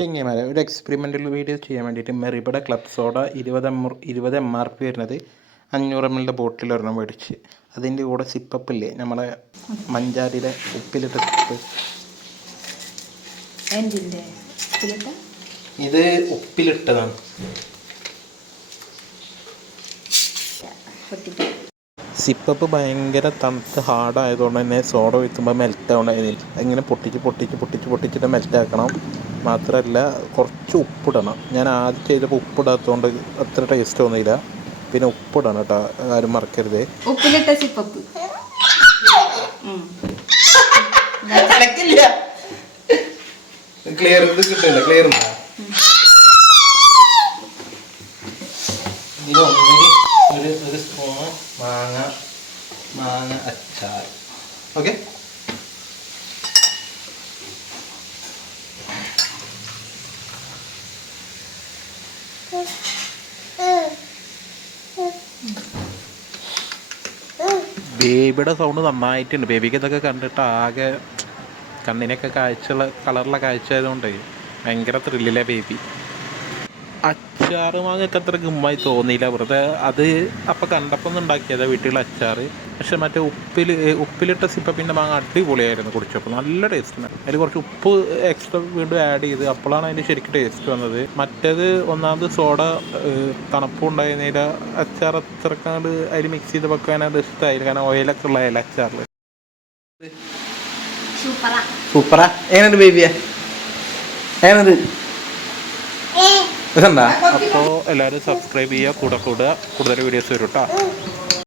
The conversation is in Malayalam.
ചെങ്ങന്മാരെ ഒരു എക്സ്പെരിമെൻ്റൽ വീഡിയോ ചെയ്യാൻ വേണ്ടിയിട്ട് മെറിബയുടെ ക്ലബ് സോഡ 20 MRP വരുന്നത് 500 ml ബോട്ടിൽ ഒരെണ്ണം മേടിച്ച് അതിൻ്റെ കൂടെ സിപ്പപ്പ് ഇല്ലേ നമ്മളെ മഞ്ചാടിയുടെ ഉപ്പിലിട്ട സിപ്പ് ഇത് ഉപ്പിലിട്ടതാണ്. സിപ്പപ്പ് ഭയങ്കര തണുത്ത് ഹാർഡായതുകൊണ്ട് തന്നെ സോഡ ഒഴിക്കുമ്പോൾ മെൽറ്റ് ആവണതിൽ ഇങ്ങനെ പൊട്ടിച്ചിട്ട് മെൽറ്റ് ആക്കണം. മാത്രമല്ല കുറച്ച് ഉപ്പിടണം. ഞാൻ ആദ്യം ചെയ്തപ്പോൾ ഉപ്പിടാത്തതുകൊണ്ട് അത്ര ടേസ്റ്റ് തോന്നിയില്ല. പിന്നെ ഉപ്പിടണം കേട്ടോ, ആരും മറക്കരുത്. ഉപ്പിലിട്ട സിപ്പപ്പ് ക്ലിയർ കിട്ടില്ല. ക്ലിയർ ഒരു സ്പൂണ് മാങ്ങ അച്ചാർ. ഓക്കെ, ബേബിയുടെ സൗണ്ട് നന്നായിട്ടുണ്ട്. ബേബിക്ക് ഇതൊക്കെ കണ്ടിട്ട് ആകെ കണ്ണിനൊക്കെ കാഴ്ചയുള്ള കളറുള്ള കാഴ്ച ആയതുകൊണ്ട് ഭയങ്കര ത്രില്ലില്ല ബേബി. അച്ചാർ മാങ്ങയ്ക്ക് അത്ര ഗുമ്മായി തോന്നിയില്ല. വെറുതെ അത് അപ്പം കണ്ടപ്പോൾ ഒന്ന് ഉണ്ടാക്കിയതാണ് വീട്ടിലുള്ള അച്ചാർ. പക്ഷെ മറ്റേ ഉപ്പിലിട്ട സിപ്പപ്പിൻ്റെ മാങ്ങ അടിപൊളിയായിരുന്നു. കുടിച്ചപ്പോൾ നല്ല ടേസ്റ്റ്. അതിൽ കുറച്ച് ഉപ്പ് എക്സ്ട്രാ വീണ്ടും ആഡ് ചെയ്ത് അപ്പോഴാണ് അതിന് ശരിക്കും ടേസ്റ്റ് വന്നത്. മറ്റേത് ഒന്നാമത് സോഡ തണുപ്പും ഉണ്ടായിരുന്നില്ല. അച്ചാർ അത്രക്കാണ്ട് അതിൽ മിക്സ് ചെയ്ത് വെക്കാനത് ഇഷ്ടമായില്ല. കാരണം ഓയിലൊക്കെ ഉള്ളതല്ല അച്ചാറിൽ. സൂപ്പറാ. എങ്ങനെയുണ്ട് ബേബിയെ? എങ്ങനെയുണ്ട്? അപ്പോൾ എല്ലാവരും സബ്സ്ക്രൈബ് ചെയ്യുക, കൂടുതൽ വീഡിയോസ് വരും കേട്ടോ.